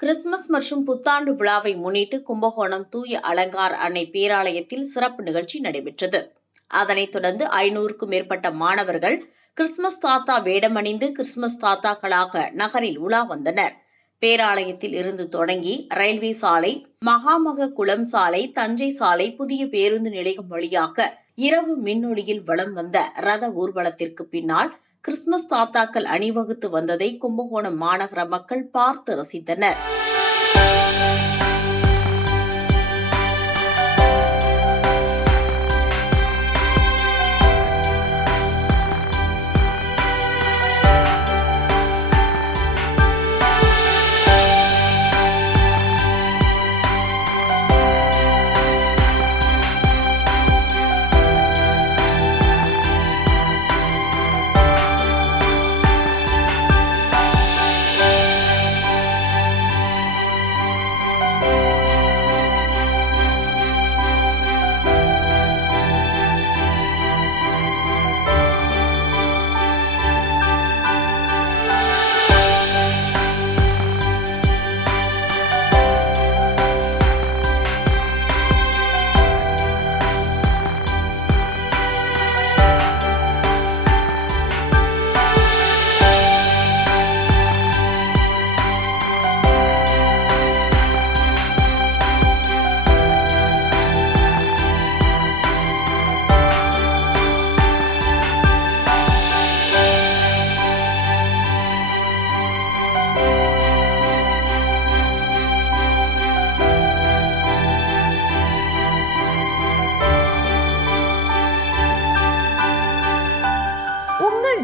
Christmas மற்றும் புத்தாண்டு விழாவை முன்னிட்டு கும்பகோணம் தூய அலங்கார் அன்னை பேராலயத்தில் சிறப்பு நிகழ்ச்சி நடைபெற்றது. அதனைத் தொடர்ந்து ஐநூறுக்கும் மேற்பட்ட மாணவர்கள் கிறிஸ்துமஸ் தாத்தா வேடமணிந்து கிறிஸ்துமஸ் தாத்தாக்களாக நகரில் உலா வந்தனர். பேராலயத்தில் இருந்து தொடங்கி ரயில்வே சாலை மகாமக குளம் சாலை தஞ்சை சாலை புதிய பேருந்து நிலையம் வழியாக இரவு மின்னொளியில் வலம் வந்த ரத ஊர்வலத்திற்கு பின்னால் கிறிஸ்துமஸ் தாத்தாக்கள் அணிவகுத்து வந்ததை கும்பகோணம் மாநகர மக்கள் பார்த்து ரசித்தனர்.